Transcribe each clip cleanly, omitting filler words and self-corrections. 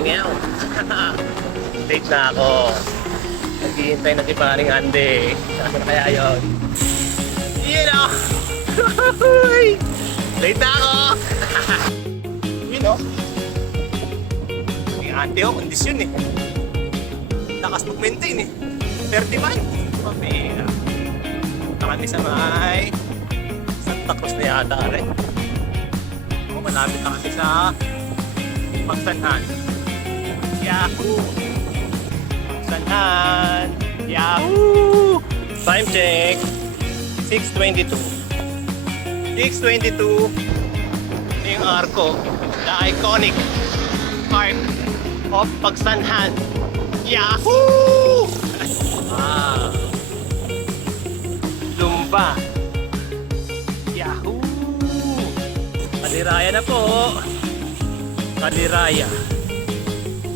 paring ngayon. Late na ako. Naghihintay na si paring Andy. Saan na kaya yun? Yun o! Late na ako! Yun o! Yung Andy o, kondisyon eh. Lakas mag-maintain eh. 30 pamera. Punta kami sa may Santa Cruz na yata rin. O, malapit na kami sa Pagsanhan. Yahoo! Pagsanhan! Yahoo! Time check! 6:22. 6:22. Ito yung arko. The iconic park of Pagsanhan. Yahoo! Ah. Lumba. Yahoo! Kaliraya na po. Kaliraya.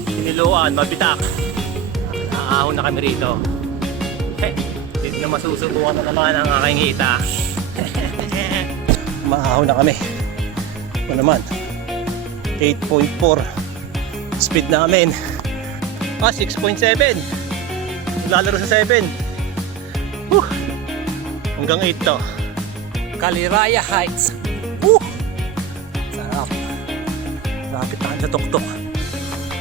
Siniluan, mabitak. Naahon na kami rito. Hindi na masusubukan na naman ang aking hita. Maahon na kami. Ito naman. 8.4 speed namin. 6.7. Lalaro sa 7. Hanggang 8 to. Kaliraya Heights. Sarap. Lapit na sa tuktok.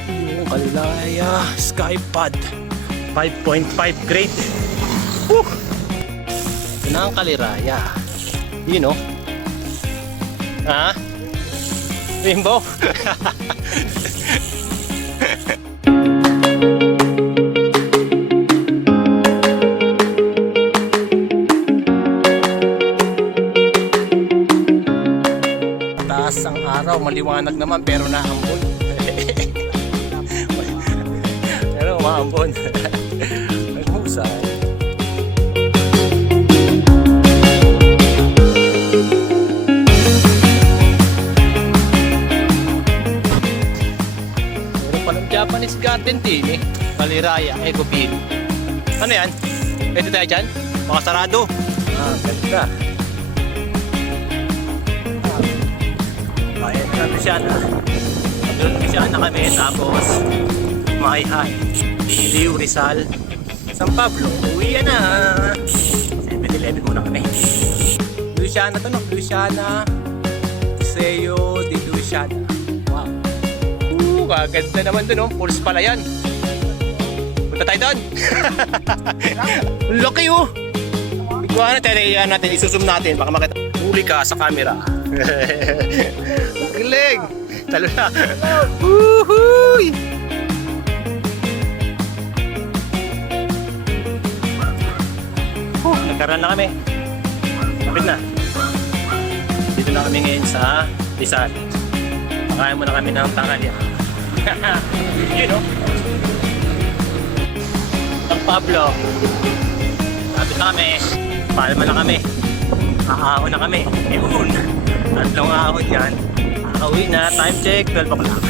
Yung Kaliraya Skypad 5.5 grade. Ito na ang Kaliraya. Yun o. Ha? Rainbow? Taas ang araw, maliwanag naman pero naambon. Pero maambon. Nagmusay. Japanese garden din eh. Kaliraya, Eco Bean. Ano yan? Pwede tayo dyan? Baka sarado. Ganda. Ayan na Luciana. Doon Luciana kami. Tapos Mayhay, Iliw, Rizal, San Pablo. Uwi na. 7-11 muna kami. Luciana to no? Luciana Seo di Luciana. Ganda naman dun, oh. Pulse pala yan. Punta tayo doon. Laki, oh. Iguan natin, isusum natin. Baka makita. Huli ka sa camera. Galing. Talo na. Woohooy! Nagkaroon na kami. Kapit na. Dito na kami ngayon sa Rizal. Pakain muna kami ng tangalya. You know, San Pablo. Lapit na kami. Palma na kami. Aahon na kami. Yun. Tatlong ahon yan. Nakauwi na. Time check. 12 o'clock.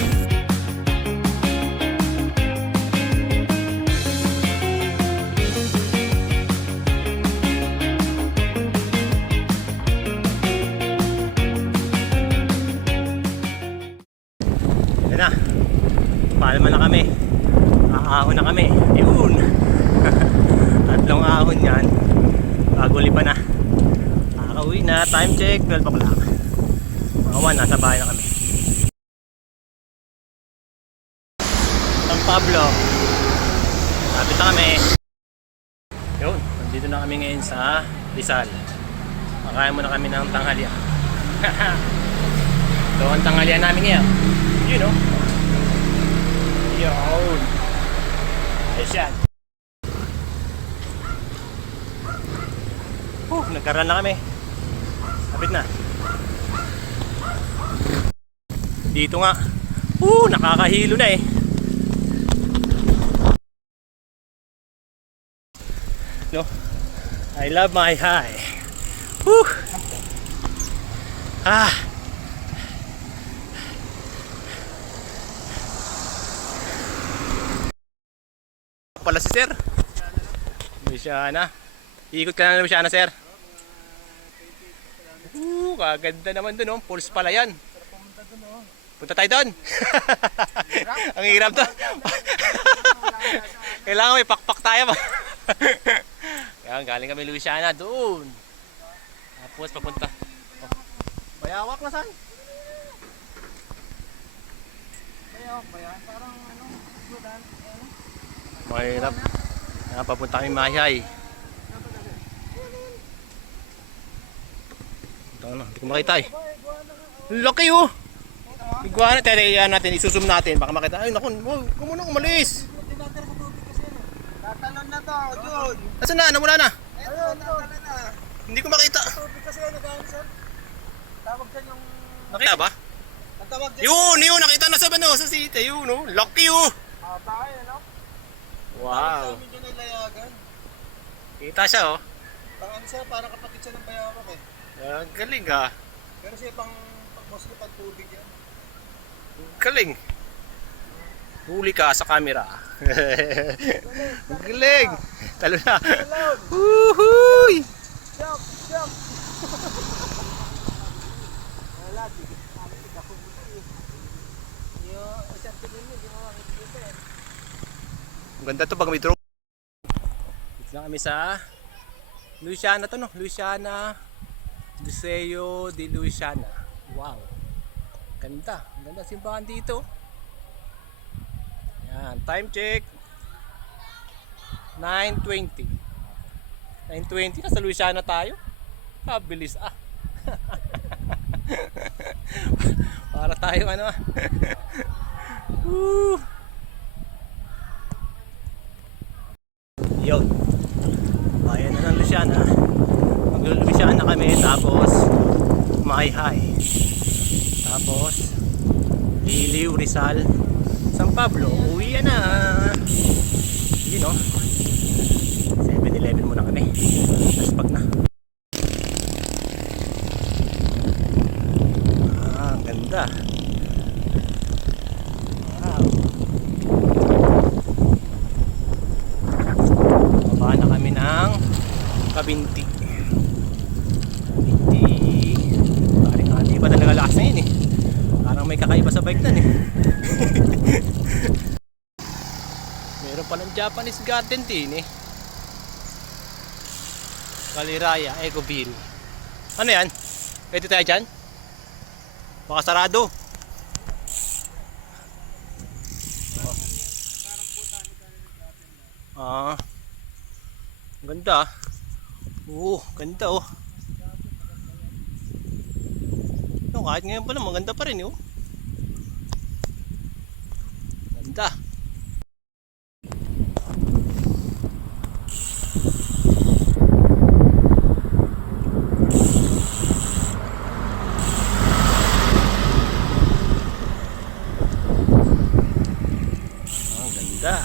Yan na. Palma na kami. Ahon na kami. Yun. Tatlong ahon yan. Bago lipa na. Nakauwi na. Time check. 12 o'clock. Mga 1. Nasa bahay na kami. San Pablo. Lapit na kami. Yun. Nandito na kami ngayon sa Rizal. Makain muna kami ng tanghalian. Ito ang tanghalian namin ngayon. You know. Yun. Ayos yan. Nagkaroon na kami. Kapit na. Dito nga. Nakakahilo na eh. No? I love my high. Pala si sir. Luciana. Ikot ka na Luciana, sir. Kaganda naman dun, oh. Pulse pala yan. Punta tayo doon. Ang hirap doon. Kailangan may pakpak tayo ba? Yan, galing kami Luisiana doon. Tapos papunta. Oh. Bayawak na saan? Bayawak ba yan? Parang ano? Sudan? Ano? Mahirap. Yan, papunta kami Mayhay. Ito ano, hindi ko makita eh. Laki oh! Iguana, tayaan natin, isusum natin. Baka makita. Ay naku, huwag muna umalis. Tatalon na to, Jun! Nasaan na? Nawala na. Ayun, tatalon na. Hindi ko makita. Tubig kasi ano dahil sir? Tawag dyan yung... Nakita ba? Ang tawag dyan? Yun, nakita na sa bano, sa city. Yun, oh. Lucky oh. Bahay, ano? Wow. Kami dyan ay layagan. Kita siya oh. Parang siya, parang kapatid siya ng bayawak eh. Galing ah. Pero siya pang mostly pag tubig yan. Galing. Huli ka sa camera. Galing. Talo na. Woohoo! Jump! Jump! Wala, digit namin. Tigako mo tayo. Yung isang tingin mo, di mo makikita eh. Ang ganda to pag may drone. Dito na kami sa Luisiana to no. Luisiana. Liceo de Luisiana. Wow. Ganda. Ang ganda simbahan dito. Yan. Time check. 9:20. 9:20 na sa Luisiana tayo. Pabilis ah. Para tayo ano ah. Woo! Yun. Bayan na ng Luisiana. Mag-Luisiana kami tapos Mayhay. Tapos Liliw, Rizal, San Pablo. Uwi na. Yun no. 7-Eleven muna kami. Tapos pag na. Ah, ganda. Wow. Baba na kami ng Kabinti. Kabinti. Parang hindi pa talaga lakas na yun eh. Parang may kakaiba sa bike nan eh. Meron pa ng Japanese garden din eh. Kaliraya, Ecoville. Ano yan? Pwede tayo dyan? Baka sarado. Ah. Ganda. Ganda oh. No, kahit ngayon pa lang maganda pa rin oh. Ganda. Ang ganda.